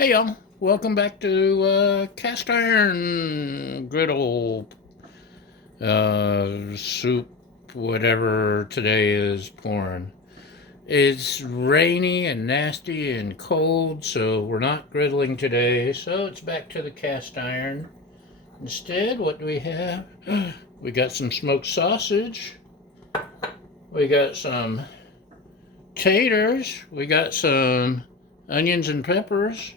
Hey y'all, welcome back to cast iron griddle soup, whatever today is pouring. It's rainy and nasty and cold, so we're not griddling today, so it's back to the cast iron. Instead, what do we have? We got some smoked sausage, we got some taters, we got some onions and peppers.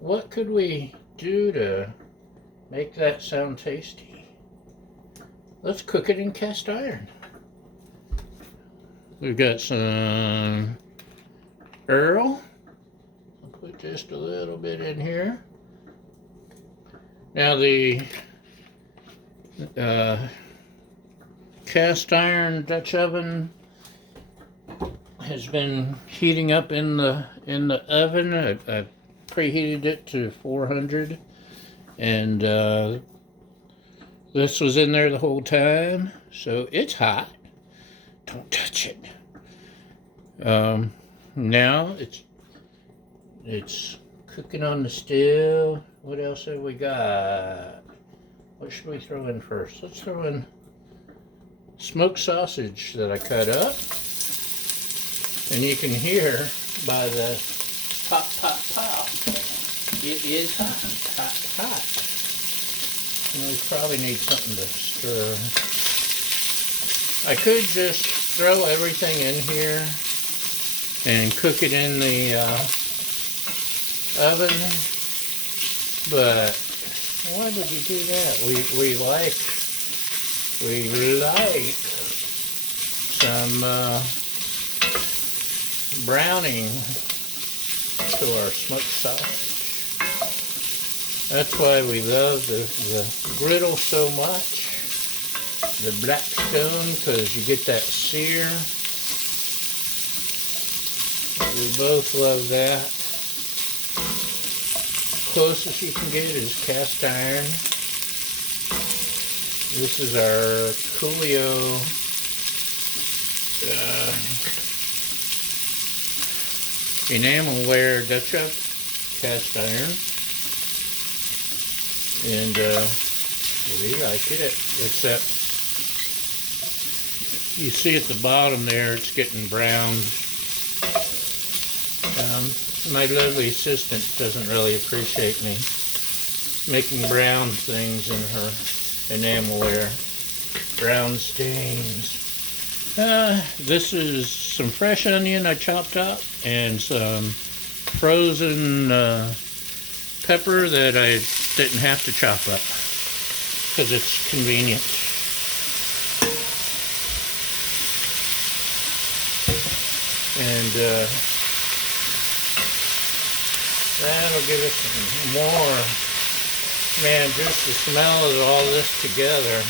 What could we do to make that sound tasty? Let's cook it in cast iron. We've got some Earl. I'll put just a little bit in here. Now the cast iron Dutch oven has been heating up in the oven. I preheated it to 400, and this was in there the whole time, so it's hot. Don't touch it. Now it's cooking on the stove. What else have we got? What should we throw in first? Let's throw in smoked sausage that I cut up, and you can hear by the pop, pop, pop. It is hot, hot, hot. You know, we probably need something to stir. I could just throw everything in here and cook it in the oven, but why would you do that? We like some browning to our smoked sausage. That's why we love the griddle so much, the Blackstone, because you get that sear. We both love that. Closest you can get is cast iron. This is our Coolio enamelware Dutch oven cast iron, and we like it. Except you see at the bottom there, it's getting browned. My lovely assistant doesn't really appreciate me making brown things in her enamelware. Brown stains. This is some fresh onion I chopped up and some frozen pepper that I didn't have to chop up because it's convenient. And that'll give us some more. Man, just the smell of all this together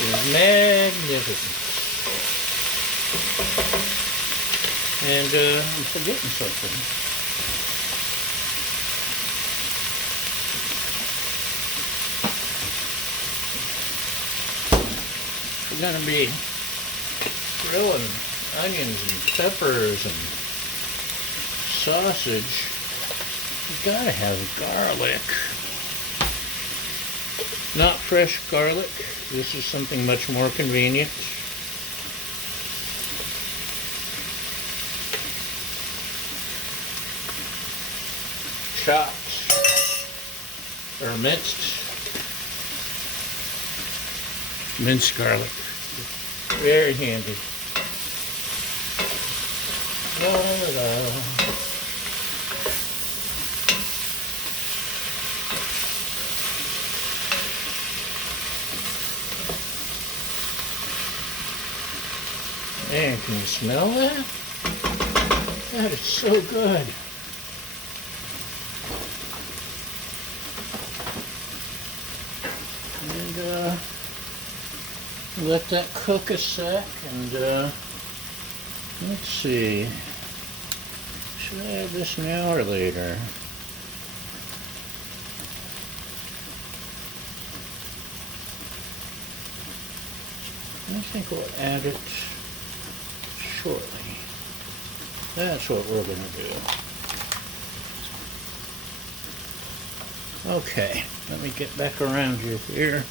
is magnificent. And I'm forgetting something. We're going to be grilling onions and peppers and sausage. You gotta have garlic. Not fresh garlic. This is something much more convenient. Chopped or minced garlic. Very handy. Man, can you smell that? That is so good. And let that cook a sec, and let's see. Should I add this now or later? I think we'll add it shortly. That's what we're going to do. Okay, let me get back around you here.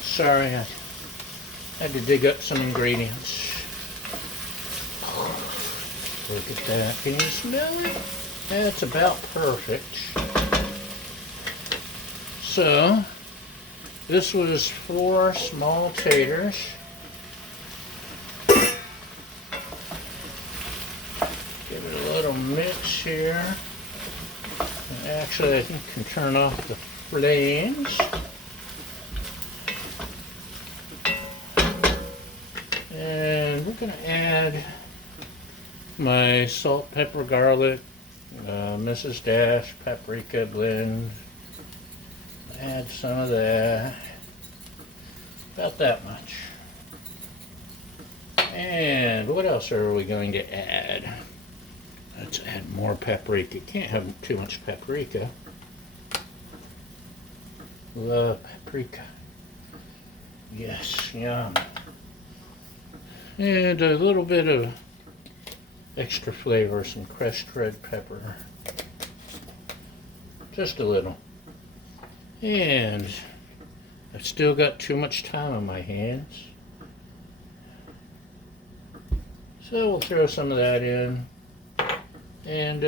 Sorry, I had to dig up some ingredients. Look at that. Can you smell it? That's about perfect. So, this was 4 small taters. Give it a little mix here. Actually, I think I can turn off the flames. And we're going to add my salt, pepper, garlic, Mrs. Dash paprika blend. Add some of that. About that much. And what else are we going to add? Let's add more paprika. Can't have too much paprika. Love paprika. Yes, yum. And a little bit of extra flavor, some crushed red pepper. Just a little. And I've still got too much time on my hands. So we'll throw some of that in. And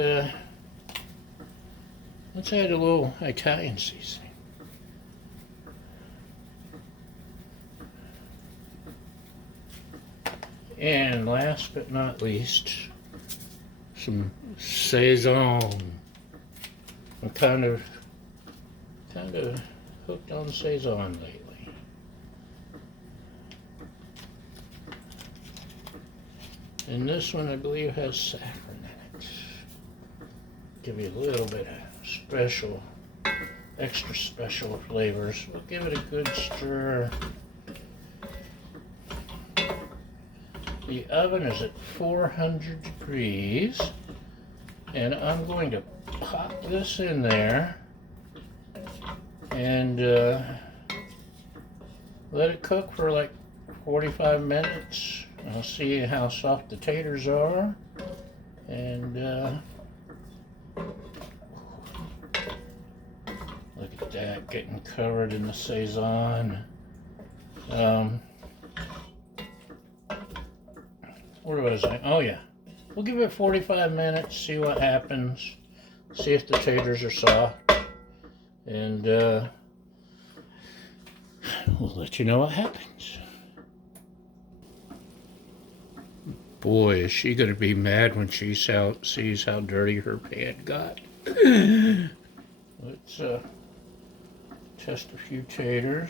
let's add a little Italian seasoning. And last but not least, some Saison. I'm kind of hooked on Saison lately. And this one I believe has saffron in it. Give you a little bit of special, extra special flavors. We'll give it a good stir. The oven is at 400 degrees, and I'm going to pop this in there and let it cook for like 45 minutes. I'll see how soft the taters are, and look at that, getting covered in the Saison. Where was I? Oh yeah. We'll give it 45 minutes, see what happens, see if the taters are soft, and we'll let you know what happens. Boy, is she going to be mad when she sees how dirty her pan got. Let's test a few taters.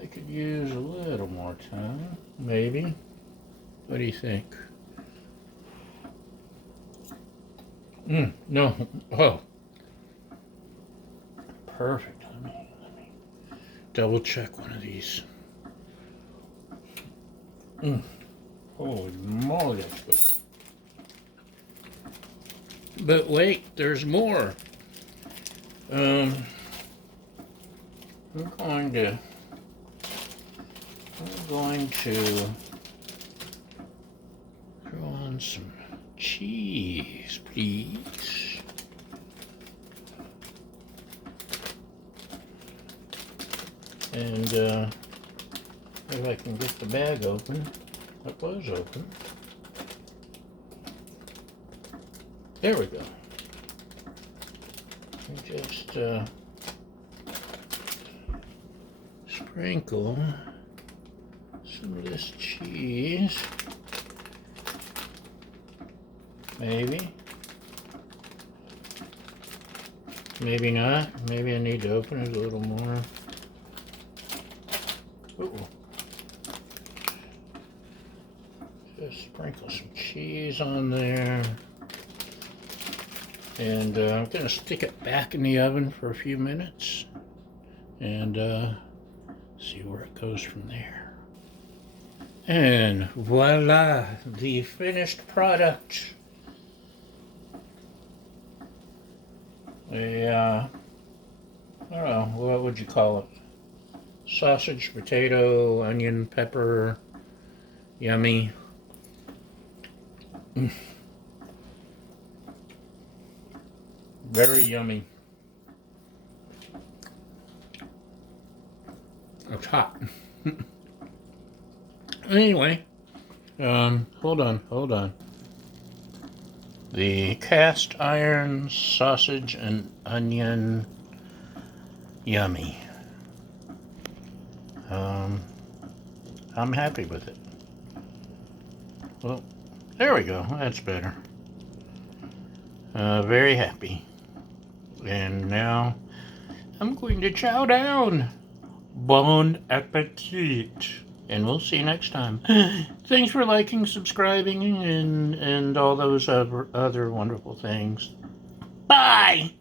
I could use a little more time, maybe. What do you think? No. Oh. Perfect. Let me double check one of these. Holy moly, that's good. But wait, there's more. I'm going to throw on some cheese, please. And if I can get the bag open. It was open. There we go. And just sprinkle some of this cheese. Maybe. Maybe not. Maybe I need to open it a little more. Ooh. Just sprinkle some cheese on there. And I'm going to stick it back in the oven for a few minutes and see where it goes from there. And voila, the finished product. I don't know, what would you call it? sausage, potato, onion, pepper. Yummy. Very yummy. It's hot. Anyway, hold on. The cast iron sausage and onion, yummy. I'm happy with it. Well, there we go. That's better. Very happy. And now I'm going to chow down. Bon appetit. And we'll see you next time. Thanks for liking, subscribing, and all those other wonderful things. Bye!